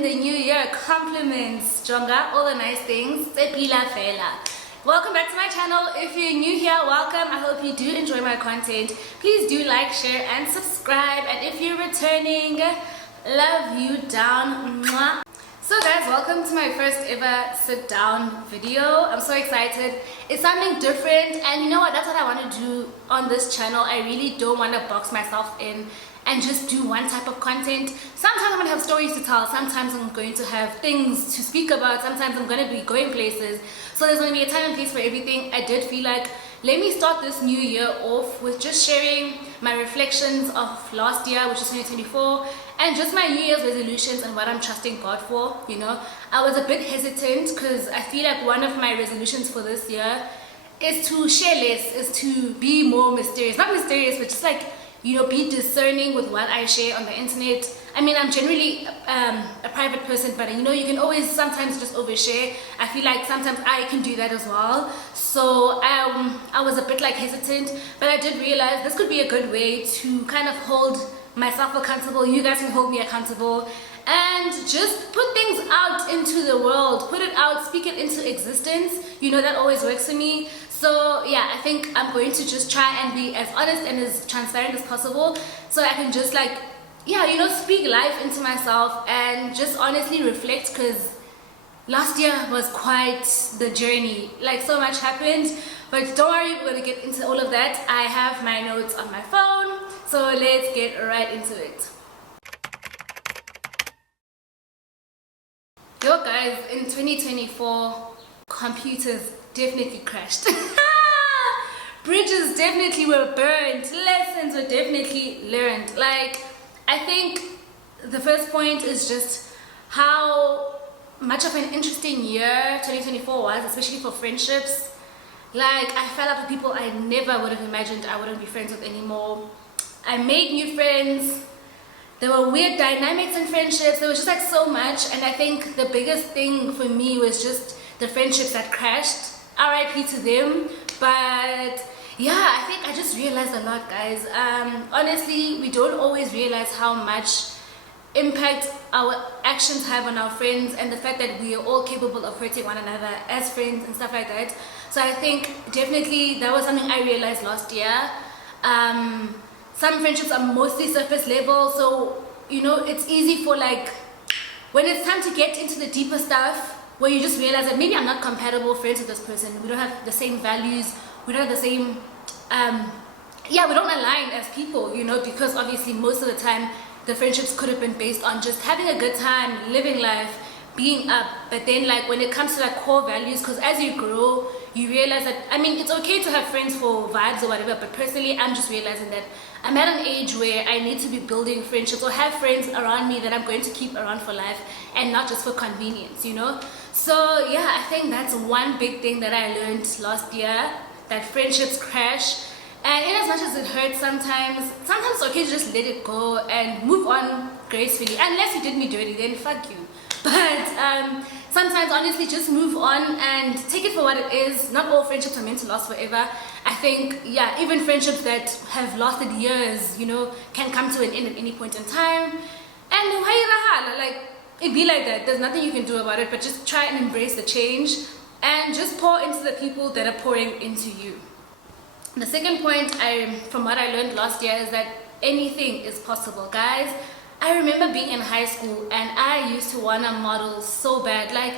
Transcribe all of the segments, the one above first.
in the new year. Compliments, Jonga, all the nice things. Welcome back to my channel. If you're new here, welcome. I hope you do enjoy my content. Please do like, share, and subscribe. And if you're returning, love you down. Mwah. So guys, welcome to my first ever sit down video. I'm so excited. It's something different, and you know what, that's what I want to do on this channel. I really don't want to box myself in and just do one type of content. Sometimes I'm going to have stories to tell, sometimes I'm going to have things to speak about, sometimes I'm going to be going places. So there's going to be a time and place for everything. I did feel like, let me start this new year off with just sharing my reflections of last year, which is 2024, and just my New Year's resolutions and what I'm trusting God for. You know, I was a bit hesitant because I feel like one of my resolutions for this year is to share less, is to be more mysterious. Not mysterious, but just like, you know, be discerning with what I share on the internet. I mean, I'm generally a private person, but you know, you can always sometimes just overshare. I feel like sometimes I can do that as well. So I was a bit like hesitant, but I did realize this could be a good way to kind of hold myself accountable. You guys can hold me accountable and just put things out into the world, put it out, speak it into existence. You know, that always works for me. So yeah, I think I'm going to just try and be as honest and as transparent as possible, so I can just like, yeah, you know, speak life into myself and just honestly reflect, because last year was quite the journey. Like, so much happened, but don't worry, we're gonna get into all of that. I have my notes on my phone, so let's get right into it. Yo guys, in 2024, computers definitely crashed. Bridges definitely were burned, lessons were definitely learned. Like, I think the first point is just how much of an interesting year 2024 was, especially for friendships. Like, I fell out with people I never would have imagined I wouldn't be friends with anymore. I made new friends. There were weird dynamics in friendships. There was just like so much, and I think the biggest thing for me was just the friendships that crashed. RIP to them. But yeah, I think I just realized a lot, guys. Honestly, we don't always realize how much impact our actions have on our friends, and the fact that we are all capable of hurting one another as friends and stuff like that. So I think definitely that was something I realized last year. Some friendships are mostly surface level, so you know, it's easy for, like, when it's time to get into the deeper stuff, where you just realize that maybe I'm not compatible friends with this person. We don't have the same values, we don't have the same yeah, we don't align as people, you know, because obviously most of the time the friendships could have been based on just having a good time, living life, being up. But then, like, when it comes to like core values, because as you grow you realize that, I mean, it's okay to have friends for vibes or whatever, but personally I'm just realizing that I'm at an age where I need to be building friendships or have friends around me that I'm going to keep around for life and not just for convenience, you know. So yeah, I think that's one big thing that I learned last year, that friendships crash. And in as much as it hurts sometimes it's okay to just let it go and move on gracefully. Unless you did me dirty, then fuck you. But sometimes honestly, just move on and take it for what it is. Not all friendships are meant to last forever. I think, yeah, even friendships that have lasted years, you know, can come to an end at any point in time. And like, it be like that. There's nothing you can do about it, but just try and embrace the change and just pour into the people that are pouring into you. The second point, from what I learned last year, is that anything is possible, guys. I remember being in high school and I used to want to model so bad. Like,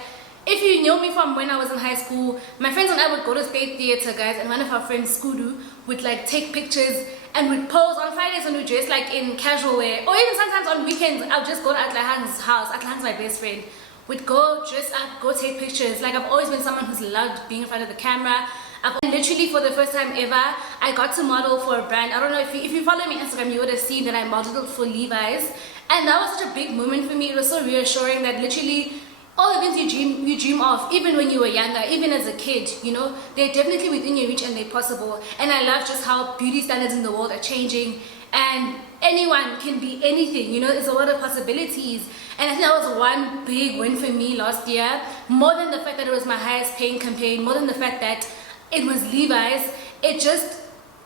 if you knew me from when I was in high school, my friends and I would go to State Theatre, guys, and one of our friends, Skudu, would like take pictures and we'd pose on Fridays when we dress like in casual wear, or even sometimes on weekends I'll just go to Atlahan's house. Atlahan's my best friend. We'd go dress up, go take pictures. Like, I've always been someone who's loved being in front of the camera. Literally for the first time ever, I got to model for a brand. I don't know if you follow me on Instagram, you would have seen that I modeled for Levi's, and that was such a big moment for me. It was so reassuring that literally all the things you dream of, even when you were younger, even as a kid, you know, they're definitely within your reach and they're possible. And I love just how beauty standards in the world are changing, and anyone can be anything, you know. There's a lot of possibilities, and I think that was one big win for me last year. More than the fact that it was my highest paying campaign, more than the fact that it was Levi's, it just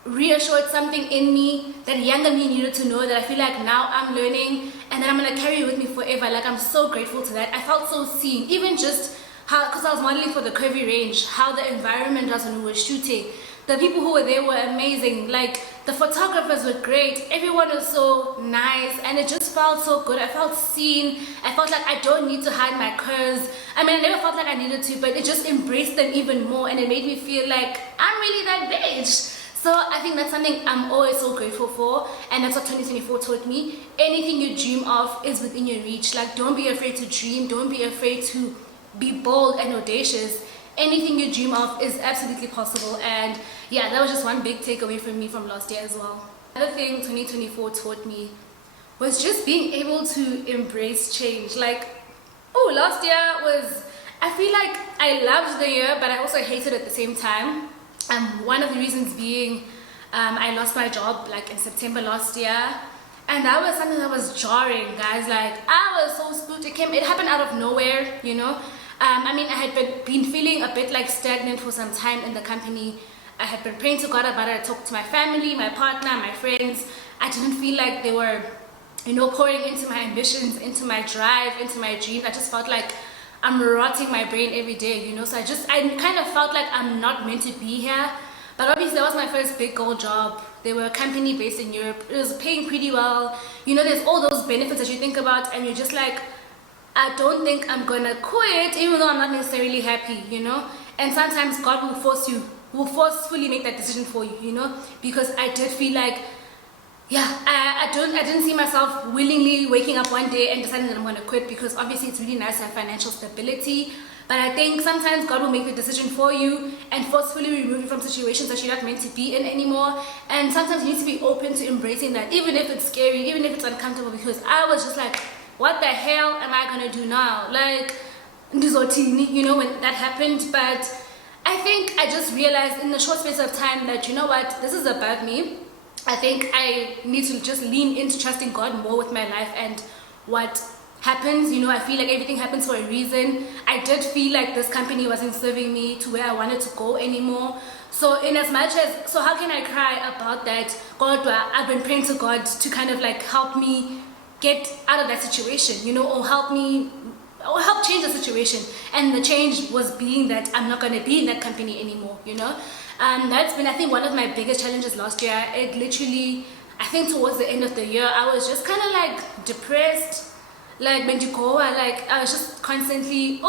reassured something in me that younger me needed to know, that I feel like now I'm learning and that I'm gonna carry with me forever. Like, I'm so grateful to that. I felt so seen, even just how, because I was modeling for the curvy range, how the environment was when we were shooting. The people who were there were amazing. Like, the photographers were great. Everyone was so nice, and it just felt so good. I felt seen. I felt like I don't need to hide my curves. I mean, I never felt like I needed to, but it just embraced them even more, and it made me feel like I'm really that bitch. So I think that's something I'm always so grateful for, and that's what 2024 taught me. Anything you dream of is within your reach. Like, don't be afraid to dream. Don't be afraid to be bold and audacious. Anything you dream of is absolutely possible. And yeah, that was just one big takeaway from me from last year as well. Another thing 2024 taught me was just being able to embrace change. Like, oh, last year was, I feel like I loved the year, but I also hated it at the same time. One of the reasons being I lost my job like in September last year, and that was something that was jarring, guys. Like, I was so spooked. It happened out of nowhere, you know. I mean, I had been feeling a bit like stagnant for some time in the company. I had been praying to God about it. I talked to my family, my partner, my friends. I didn't feel like they were, you know, pouring into my ambitions, into my drive, into my dreams. I just felt like I'm rotting my brain every day, you know. So I kind of felt like I'm not meant to be here. But obviously that was my first big goal job. They were a company based in Europe. It was paying pretty well. You know, there's all those benefits that you think about, and you're just like, I don't think I'm gonna quit, even though I'm not necessarily happy, you know. And sometimes God will forcefully make that decision for you, you know. Because I did feel like, yeah, I didn't see myself willingly waking up one day and deciding that I'm gonna quit, because obviously it's really nice to have financial stability. But I think sometimes God will make the decision for you and forcefully remove you from situations that you're not meant to be in anymore. And sometimes you need to be open to embracing that, even if it's scary, even if it's uncomfortable. Because I was just like, what the hell am I gonna do now? Like, you know, when that happened. But I think I just realized in the short space of time that, you know what, this is above me. I think I need to just lean into trusting God more with my life and what happens. You know, I feel like everything happens for a reason. I did feel like this company wasn't serving me to where I wanted to go anymore. So in as much as, so how can I cry about that? God, I've been praying to God to kind of like help me get out of that situation, you know, or help change the situation. And the change was being that I'm not going to be in that company anymore, you know. That's been, I think, one of my biggest challenges last year. It literally, I think towards the end of the year, I was just kind of like depressed, like Benjikoa, like I was just constantly,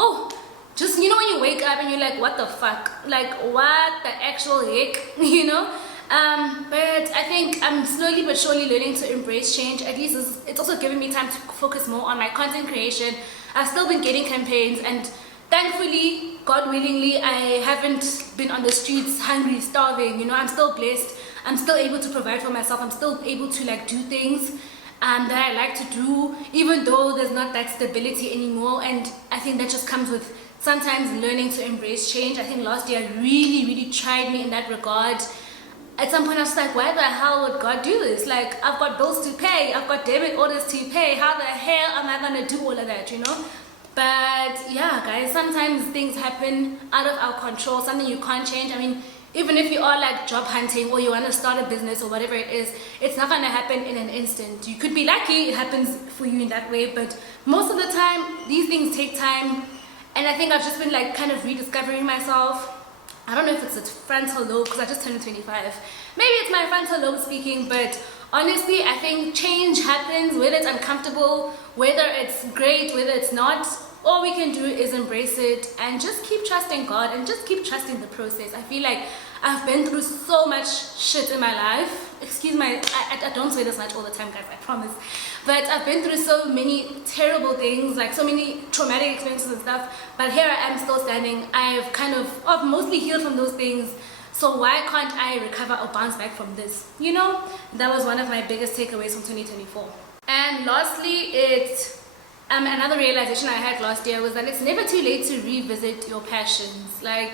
just, you know, when you wake up and you're like, what the fuck, like what the actual heck, you know. But I think I'm slowly but surely learning to embrace change. At least it's also giving me time to focus more on my content creation. I've still been getting campaigns, and thankfully, God willingly, I haven't been on the streets hungry, starving, you know. I'm still blessed. I'm still able to provide for myself. I'm still able to like do things that I like to do, even though there's not that stability anymore. And I think that just comes with sometimes learning to embrace change. I think last year really tried me in that regard. At some point I was like, why the hell would God do this? Like, I've got bills to pay, I've got debit orders to pay. How the hell am I gonna do all of that, you know? But yeah, guys, sometimes things happen out of our control, something you can't change. I mean, even if you are like job hunting or you want to start a business or whatever it is, it's not going to happen in an instant. You could be lucky, it happens for you in that way, but most of the time, these things take time. And I think I've just been like kind of rediscovering myself. I don't know if it's a frontal lobe, because I just turned 25. Maybe it's my frontal lobe speaking, but honestly, I think change happens, whether it's uncomfortable, whether it's great, whether it's not. All we can do is embrace it and just keep trusting God and just keep trusting the process. I feel like I've been through so much shit in my life. Excuse my, I don't say this much all the time, guys, I promise. But I've been through so many terrible things, like so many traumatic experiences and stuff. But here I am still standing. I've mostly healed from those things. So why can't I recover or bounce back from this? You know, that was one of my biggest takeaways from 2024. And lastly, another realization I had last year was that it's never too late to revisit your passions. Like,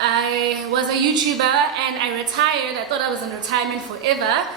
I was a YouTuber and I retired. I thought I was in retirement forever.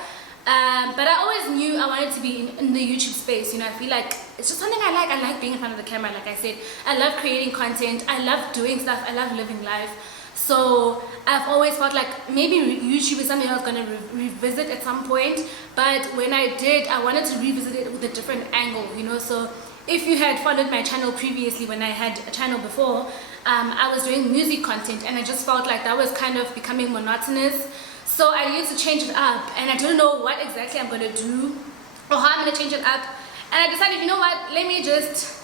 But I always knew I wanted to be in the YouTube space. You know, I feel like it's just something I like. I like being in front of the camera, like I said. I love creating content. I love doing stuff. I love living life. So I've always felt like maybe YouTube is something I was going to revisit at some point. But when I did, I wanted to revisit it with a different angle, you know. So if you had followed my channel previously, when I had a channel before, I was doing music content, and I just felt like that was kind of becoming monotonous. So I needed to change it up, and I don't know what exactly I'm going to do or how I'm going to change it up. And I decided, you know what, let me just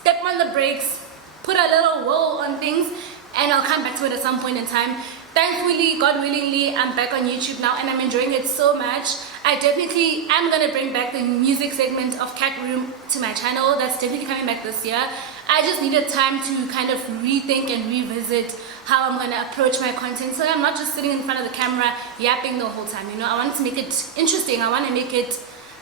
step on the brakes, put a little wall on things, and I'll come back to it at some point in time. Thankfully, God willingly, I'm back on YouTube now, and I'm enjoying it so much. I definitely am going to bring back the music segment of Cat Room to my channel. That's definitely coming back this year. I just needed time to kind of rethink and revisit how I'm going to approach my content, so I'm not just sitting in front of the camera yapping the whole time. You know, I want to make it interesting. I want to make it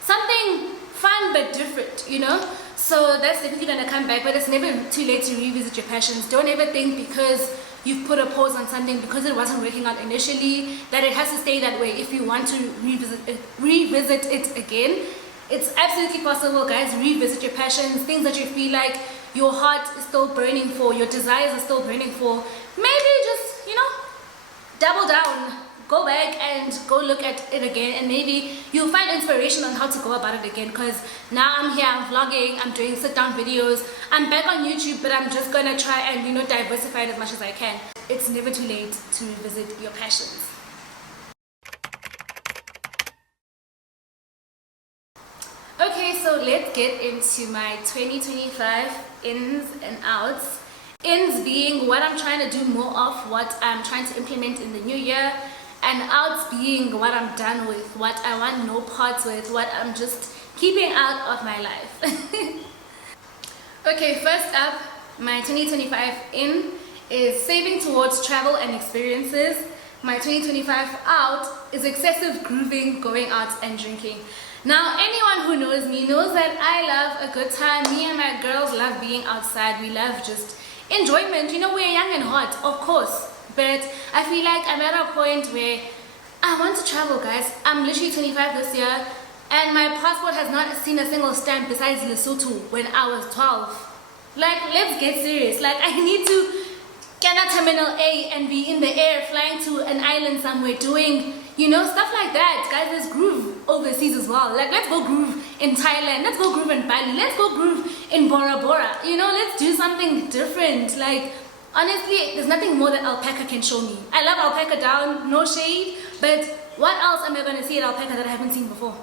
something fun but different, you know. So that's definitely going to come back, but it's never too late to revisit your passions. Don't ever think because you've put a pause on something, because it wasn't working out initially, that it has to stay that way. If you want to revisit it again, it's absolutely possible, guys. Revisit your passions, things that you feel like your heart is still burning for, your desires are still burning for. Maybe just, you know, double down, go back and go look at it again, and maybe you'll find inspiration on how to go about it again. Because now I'm here, I'm vlogging, I'm doing sit down videos, I'm back on YouTube, but I'm just gonna try and, you know, diversify it as much as I can. It's never too late to revisit your passions. Okay, so let's get into my 2025 ins and outs. Ins being what I'm trying to do more of, what I'm trying to implement in the new year, and outs being what I'm done with, what I want no parts with, what I'm just keeping out of my life. Okay, first up, my 2025 in is saving towards travel and experiences. My 2025 out is excessive grooving, going out and drinking. Now, anyone who knows me knows that I love a good time. Me and my girls love being outside. We love just enjoyment. You know, we're young and hot, of course. But I feel like I'm at a point where I want to travel, guys. I'm literally 25 this year, and my passport has not seen a single stamp besides Lesotho when I was 12. Like, let's get serious. Like, I need to get a Terminal A and be in the air flying to an island somewhere doing, you know, stuff like that. Guys, let's groove overseas as well. Like, let's go groove in Thailand. Let's go groove in Bali. Let's go groove in Bora Bora. You know, let's do something different. Like, honestly, there's nothing more that alpaca can show me. I love alpaca down, no shade, but what else am I going to see at alpaca that I haven't seen before?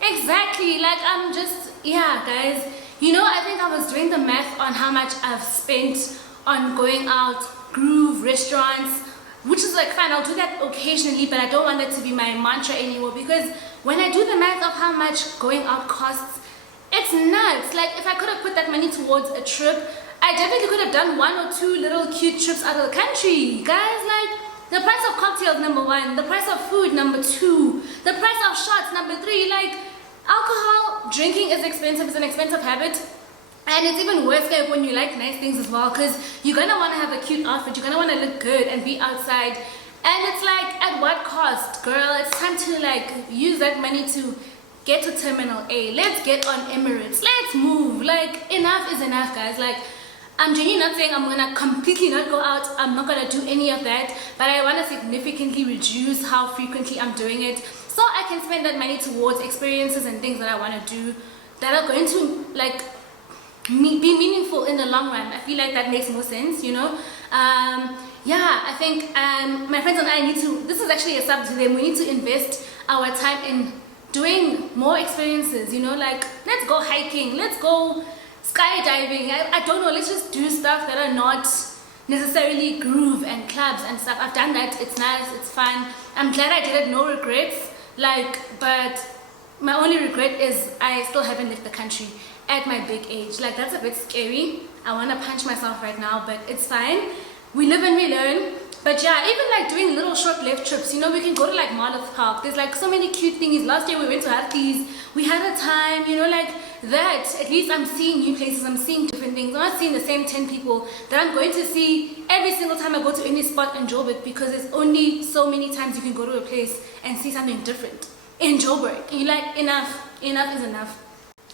Exactly. Like, I'm just, yeah, guys. You know, I think I was doing the math on how much I've spent on going out, groove, restaurants, which is like fine, I'll do that occasionally, but I don't want that to be my mantra anymore, because when I do the math of how much going out costs, it's nuts. Like, if I could have put that money towards a trip, I definitely could have done 1 or 2 little cute trips out of the country. Guys, like, the price of cocktails, number 1, the price of food, number 2, the price of shots, number 3. Like, alcohol, drinking is expensive, it's an expensive habit. And it's even worse when you like nice things as well, because you're going to want to have a cute outfit, you're going to want to look good and be outside. And it's like, at what cost, girl? It's time to like use that money to get to Terminal A. Let's get on Emirates. Let's move. Like, enough is enough, guys. Like, I'm genuinely not saying I'm going to completely not go out. I'm not going to do any of that. But I want to significantly reduce how frequently I'm doing it, so I can spend that money towards experiences and things that I want to do that are going to like be meaningful in the long run. I feel like that makes more sense, you know. Yeah, I think my friends and I need to, this is actually a sub to them, we need to invest our time in doing more experiences, you know, like, let's go hiking, let's go skydiving, I don't know, let's just do stuff that are not necessarily groove and clubs and stuff. I've done that, it's nice, it's fun, I'm glad I did it, no regrets. Like, but my only regret is I still haven't left the country at my big age. Like, that's a bit scary. I want to punch myself right now, but it's fine. We live and we learn. But yeah, even like doing little short-lived trips, you know, we can go to like Marlow Park. There's like so many cute things. Last year we went to Hobbies. We had a time, you know, like that. At least I'm seeing new places. I'm seeing different things. I'm not seeing the same 10 people that I'm going to see every single time I go to any spot in Joburg, because there's only so many times you can go to a place and see something different. in Joburg. And you're like, enough is enough.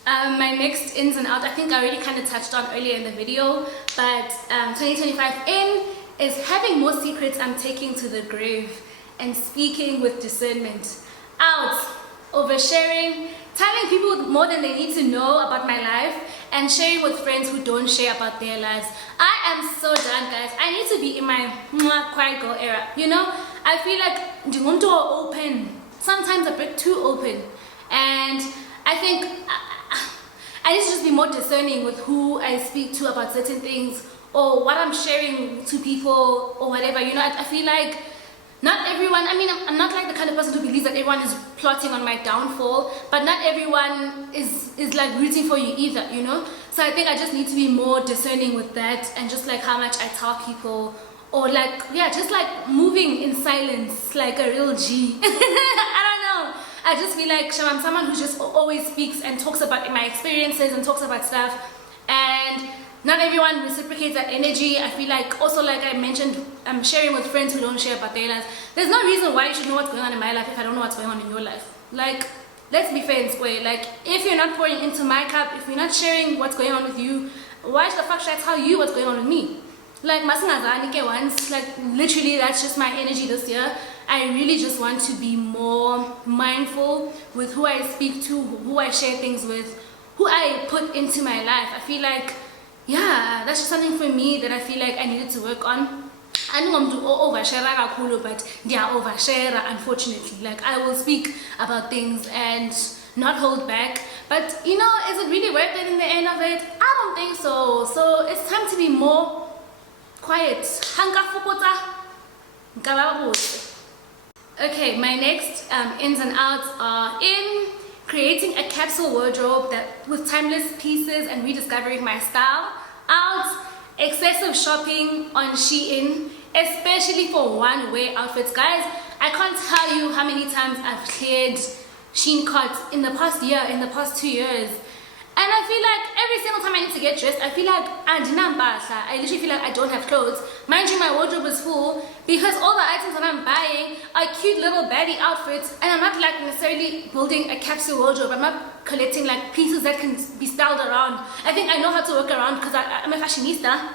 My next ins and outs, I think I already kind of touched on earlier in the video, but 2025 in is having more secrets I'm taking to the grave and speaking with discernment. Out, oversharing, telling people more than they need to know about my life, and sharing with friends who don't share about their lives. I am so done, guys. I need to be in my quiet girl era. You know, I feel like the window open, sometimes a bit too open, and I think I need to just be more discerning with who I speak to about certain things or what I'm sharing to people or whatever. You know, I feel like not everyone, I mean, I'm not like the kind of person who believes that everyone is plotting on my downfall, but not everyone is like rooting for you either, you know? So I think I just need to be more discerning with that, and just like how much I tell people, or like, yeah, just like moving in silence like a real G. I don't know. I just feel like I'm someone who just always speaks and talks about my experiences and talks about stuff, and not everyone reciprocates that energy. I feel like also, like I mentioned, I'm sharing with friends who don't share about their lives. There's no reason why you should know what's going on in my life if I don't know what's going on in your life. Like, let's be fair and square. Like, if you're not pouring into my cup, if you're not sharing what's going on with you, why the fuck should I tell you what's going on with me? Like, once, like, literally that's just my energy this year. I really just want to be more mindful with who I speak to, who I share things with, who I put into my life. I feel like, yeah, that's just something for me that I feel like I needed to work on. I know I'm doing overshare but yeah, overshare, unfortunately. Like, I will speak about things and not hold back, but you know, is it really worth it in the end of it? I don't think so. So it's time to be more quiet. Okay, my next ins and outs are in creating a capsule wardrobe that with timeless pieces and rediscovering my style. Out, excessive shopping on Shein, especially for one-wear outfits. Guys, I can't tell you how many times I've cleared Shein carts in the past year, in the past 2 years. And I feel like every single time I need to get dressed, I feel like I literally feel like I don't have clothes. Mind you, my wardrobe is full because all the items that I'm buying are cute little baddie outfits, and I'm not like necessarily building a capsule wardrobe. I'm not collecting like pieces that can be styled around. I think I know how to work around because I'm a fashionista.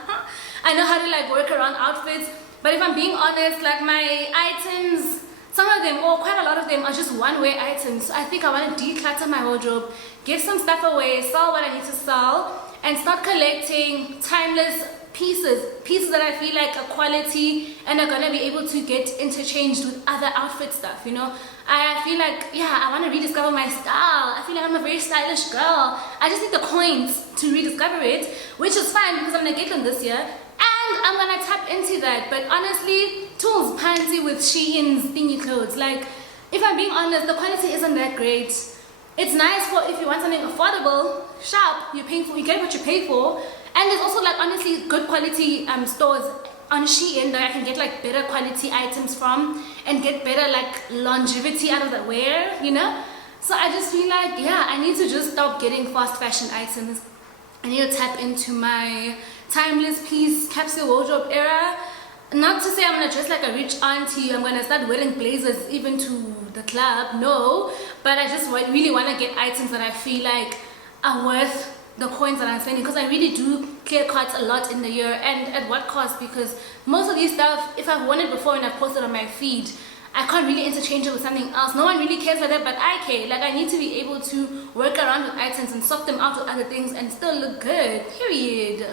I know how to like work around outfits. But if I'm being honest, like my items, some of them, or quite a lot of them, are just one-wear items. So I think I want to declutter my wardrobe, give some stuff away, sell what I need to sell, and start collecting timeless pieces that I feel like are quality and are gonna be able to get interchanged with other outfit stuff, you know. I feel like, yeah, I want to rediscover my style. I feel like I'm a very stylish girl. I just need the coins to rediscover it, which is fine because I'm gonna get them this year, and I'm gonna tap into that. But honestly, tools pansy with Shein's thingy clothes. Like, if I'm being honest, the quality isn't that great. It's nice for if you want something affordable, sharp, you get what you pay for. And there's also like honestly good quality stores on Shein that I can get like better quality items from and get better like longevity out of the wear, you know. So I just feel like, yeah, I need to just stop getting fast fashion items. I need to tap into my timeless piece capsule wardrobe era. Not to say I'm gonna dress like a rich auntie, I'm gonna start wearing blazers even to the club, no, but I just really want to get items that I feel like are worth the coins that I'm spending, because I really do clear carts a lot in the year. And at what cost? Because most of these stuff, if I've worn it before and I've posted on my feed, I can't really interchange it with something else. No one really cares for that, but I care. Like, I need to be able to work around with items and swap them out with other things and still look good, period.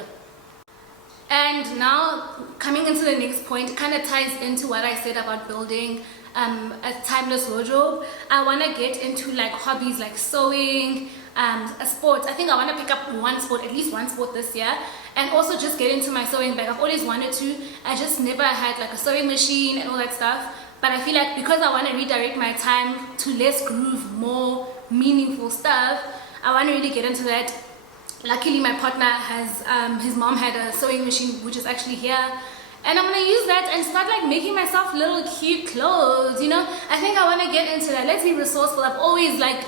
And now, coming into the next point, it kind of ties into what I said about building a timeless wardrobe. I want to get into like hobbies like sewing, a sport. I think I want to pick up at least one sport this year, and also just get into my sewing bag. I've always wanted to. I just never had like a sewing machine and all that stuff. But I feel like because I want to redirect my time to less groove, more meaningful stuff, I want to really get into that. Luckily, my partner has, his mom had a sewing machine, which is actually here. And I'm gonna use that and start like making myself little cute clothes, you know. I think I want to get into that. Let's be resourceful. I've always like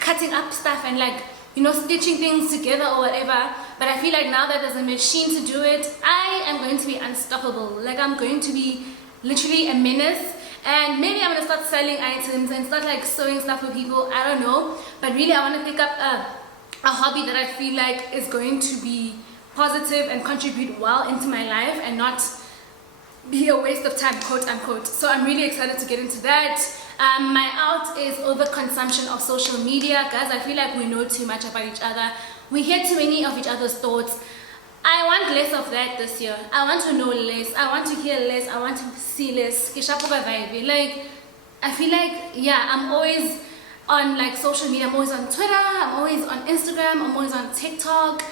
cutting up stuff and like, you know, stitching things together or whatever. But I feel like now that there's a machine to do it, I am going to be unstoppable. Like, I'm going to be literally a menace. and maybe I'm gonna start selling items and start like sewing stuff for people. I don't know, but really I want to pick up a hobby that I feel like is going to be positive and contribute well into my life and not be a waste of time, quote unquote. So I'm really excited to get into that. My out is overconsumption of social media. Guys, I feel like we know too much about each other. We hear too many of each other's thoughts. I want less of that this year. I want to know less. I want to hear less. I want to see less. Like, I feel like, yeah, I'm always on like social media. I'm always on Twitter. I'm always on Instagram. I'm always on TikTok.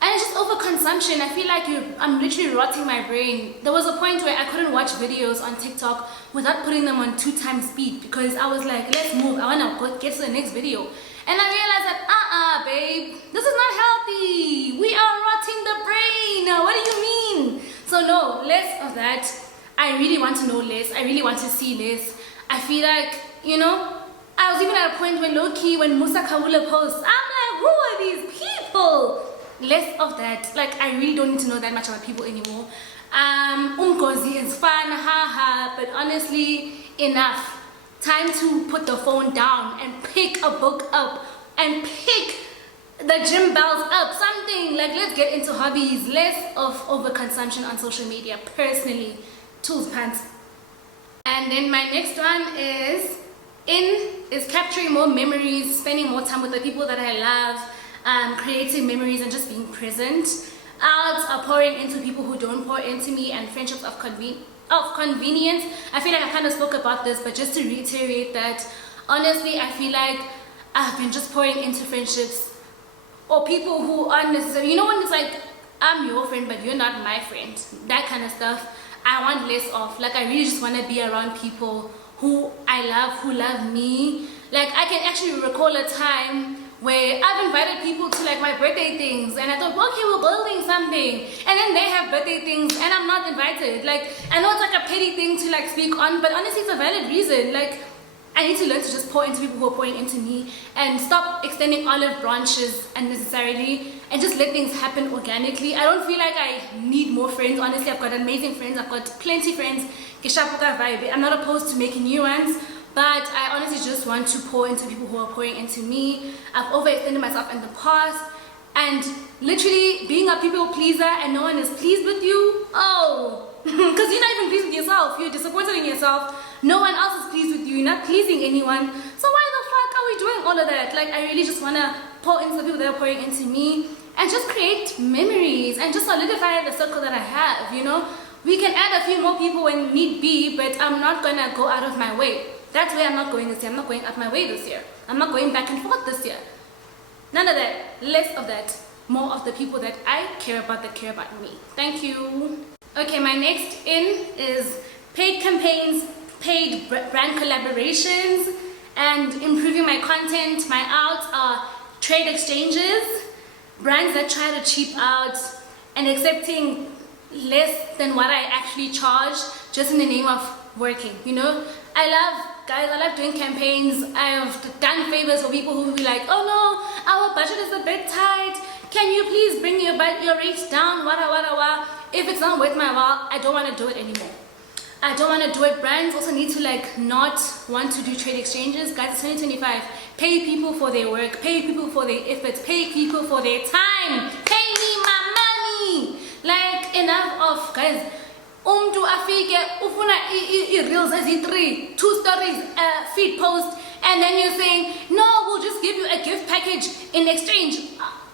And it's just overconsumption. I feel like I'm literally rotting my brain. There was a point where I couldn't watch videos on TikTok without putting them on 2x speed because I was like, let's move. I want to get to the next video. And I realized that, babe, this is not healthy. We are rotting the brain. What do you mean? So no, less of that. I really want to know less. I really want to see less. I feel like, you know, I was even at a point when low-key, when Musa Kawula posts, I'm like, who are these people? Less of that. Like, I really don't need to know that much about people anymore. Umgozi is fun, haha, but honestly, enough. Time to put the phone down and pick a book up and pick the gym bells up, something. Like, let's get into hobbies. Less of overconsumption on social media, personally. Tools, pants. And then my next one is capturing more memories, spending more time with the people that I love, creating memories and just being present. Out are pouring into people who don't pour into me, and friendships of convenience. I feel like I kind of spoke about this, but just to reiterate that, honestly, I feel like I've been just pouring into friendships or people who aren't necessarily, you know, when it's like, I'm your friend, but you're not my friend, that kind of stuff. I want less of. Like, I really just want to be around people who I love, who love me. Like, I can actually recall a time where I've invited people to like my birthday things, and I thought, okay, we're building something, and then they have birthday things and I'm not invited. Like, I know it's like a petty thing to like speak on, but honestly it's a valid reason. Like, I need to learn to just pour into people who are pouring into me and stop extending olive branches unnecessarily and just let things happen organically. I don't feel like I need more friends. Honestly, I've got amazing friends. I've got plenty friends. I'm not opposed to making new ones, but I honestly just want to pour into people who are pouring into me. I've overextended myself in the past, and literally being a people pleaser and no one is pleased with you. Oh, because you're not even pleased with yourself. You're disappointed in yourself. No one else is pleased with you. You're not pleasing anyone. So why the fuck are we doing all of that? Like, I really just want to pour into the people that are pouring into me and just create memories and just solidify the circle that I have, you know? We can add a few more people when need be, but I'm not going to go out of my way. That's where I'm not going this year. I'm not going up my way this year. I'm not going back and forth this year. None of that. Less of that. More of the people that I care about that care about me. Thank you. Okay, my next in is paid campaigns, paid brand collaborations, and improving my content. My outs are trade exchanges, brands that try to cheap out, and accepting less than what I actually charge just in the name of working, you know? I love doing campaigns. I've done favors for people who will be like, oh no, our budget is a bit tight. Can you please bring your rates down? If it's not worth my while, I don't want to do it anymore. I don't want to do it. Brands also need to like not want to do trade exchanges. Guys, it's 2025. Pay people for their work. Pay people for their efforts. Pay people for their time. Pay me my money. Like, enough of, guys. Umdu afike ufuna reels ezi 2 stories, feed post, and then you're saying, no, we'll just give you a gift package in exchange.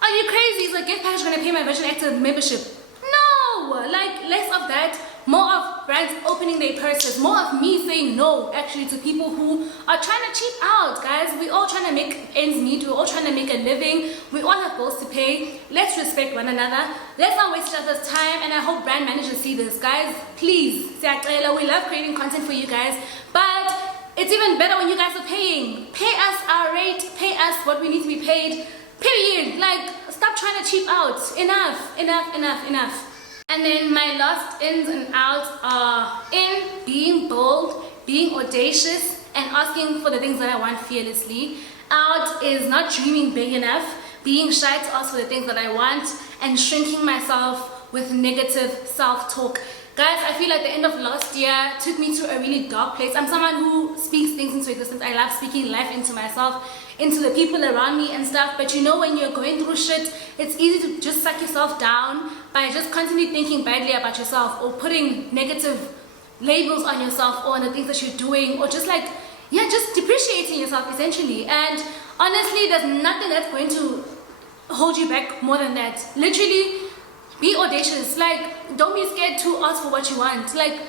Are you crazy? Is a gift package going to pay my Virgin Active membership? No! Like, less of that. More of brands opening their purses. More of me saying no, actually, to people who are trying to cheap out, guys. We're all trying to make ends meet. We're all trying to make a living. We all have bills to pay. Let's respect one another. Let's not waste each other's time. And I hope brand managers see this, guys. Please. We love creating content for you guys. But it's even better when you guys are paying. Pay us our rate. Pay us what we need to be paid. Period. Like, stop trying to cheap out. Enough. And then my last ins and outs are in being bold, being audacious, and asking for the things that I want fearlessly. Out is not dreaming big enough, being shy to ask for the things that I want, and shrinking myself with negative self-talk. Guys, I feel like the end of last year took me to a really dark place. I'm someone who speaks things into existence. I love speaking life into myself, into the people around me and stuff. But you know, when you're going through shit, it's easy to just suck yourself down by just constantly thinking badly about yourself or putting negative labels on yourself or on the things that you're doing, or just like, yeah, just depreciating yourself essentially. And honestly, there's nothing that's going to hold you back more than that. Literally, be audacious. Like, don't be scared to ask for what you want. Like,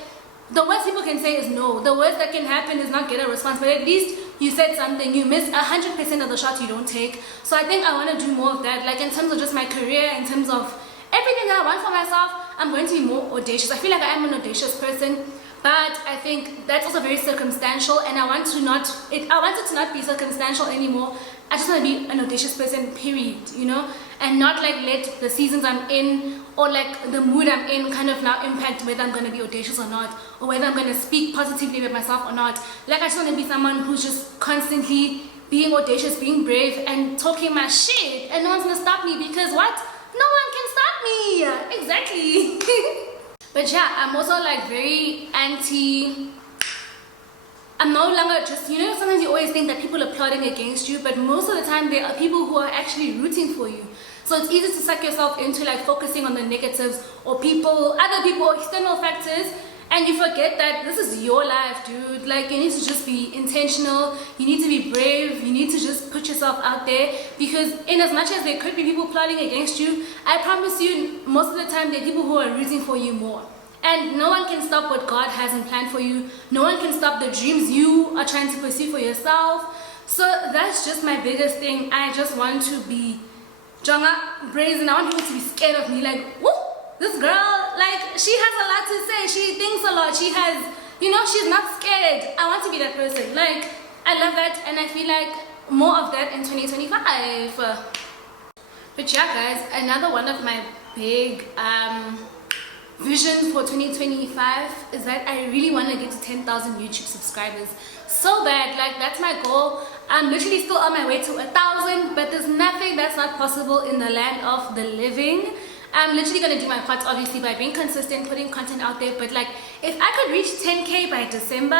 the worst people can say is no. The worst that can happen is not get a response, but at least you said something. You miss 100% of the shots you don't take. So I think I want to do more of that. Like, in terms of just my career, in terms of everything that I want for myself, I'm going to be more audacious. I feel like I am an audacious person, but I think that's also very circumstantial, and I want it to not be circumstantial anymore. I just want to be an audacious person, period, you know, and not like let the seasons I'm in or like the mood I'm in kind of now impact whether I'm going to be audacious or not, or whether I'm going to speak positively about myself or not. Like, I just want to be someone who's just constantly being audacious, being brave, and talking my shit, and no one's going to stop me, because what? No one can stop me. Exactly. But yeah, I'm also like very I'm no longer just, you know, sometimes you always think that people are plotting against you, but most of the time there are people who are actually rooting for you. So it's easy to suck yourself into like focusing on the negatives or other people, external factors, and you forget that this is your life, dude. Like, you need to just be intentional, you need to be brave, you need to just put yourself out there, because in as much as there could be people plotting against you, I promise you, most of the time there are people who are rooting for you more. And no one can stop what God has in plan for you. No one can stop the dreams you are trying to pursue for yourself. So that's just my biggest thing. I just want to be Jonga, brazen. I want people to be scared of me. Like, whoop, this girl, like, she has a lot to say. She thinks a lot. She has, you know, she's not scared. I want to be that person. Like, I love that, and I feel like more of that in 2025. But yeah, guys, another one of my big vision for 2025 is that I really want to get to 10,000 YouTube subscribers so bad. Like, that's my goal. I'm literally still on my way to 1,000, but there's nothing that's not possible in the land of the living. I'm literally gonna do my part, obviously, by being consistent, putting content out there. But like, if I could reach 10K by December,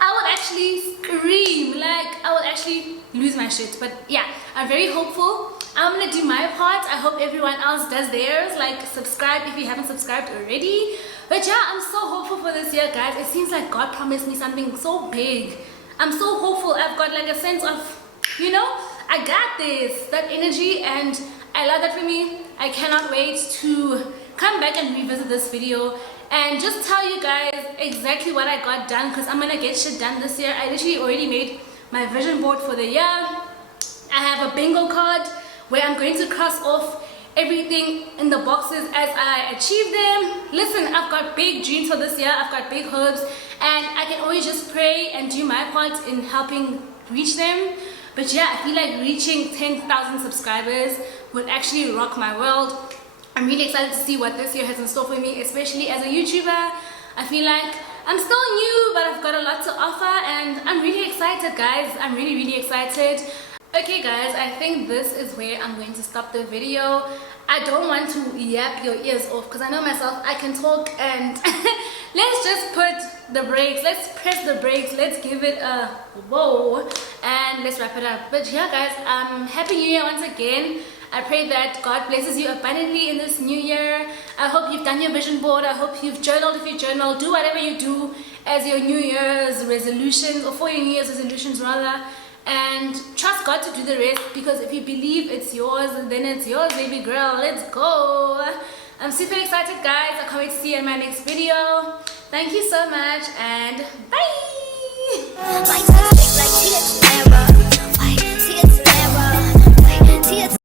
I would actually scream. Like, I would actually lose my shit. But yeah, I'm very hopeful. I'm gonna do my part. I hope everyone else does theirs. Like, subscribe if you haven't subscribed already. But yeah, I'm so hopeful for this year, guys. It seems like God promised me something so big. I'm so hopeful. I've got like a sense of, you know, I got this, that energy, and I love that for me. I cannot wait to come back and revisit this video and just tell you guys exactly what I got done, because I'm gonna get shit done this year. I literally already made my vision board for the year. I have a bingo card where I'm going to cross off everything in the boxes as I achieve them. Listen, I've got big dreams for this year. I've got big hopes, and I can always just pray and do my part in helping reach them. But yeah, I feel like reaching 10,000 subscribers would actually rock my world. I'm really excited to see what this year has in store for me, especially as a YouTuber. I feel like I'm still new, but I've got a lot to offer, and I'm really excited, guys. I'm really, really excited. Okay, guys, I think this is where I'm going to stop the video. I don't want to yap your ears off, because I know myself, I can talk, and let's just put the brakes. Let's press the brakes. Let's give it a whoa, and let's wrap it up. But yeah, guys, Happy New Year once again. I pray that God blesses you abundantly in this new year. I hope you've done your vision board. I hope you've journaled if you journal. Do whatever you do as your New Year's resolutions, or for your New Year's resolutions rather. And trust God to do the rest, because if you believe it's yours, then it's yours, baby girl. Let's go. I'm super excited, guys. I can't wait to see you in my next video. Thank you so much, and bye.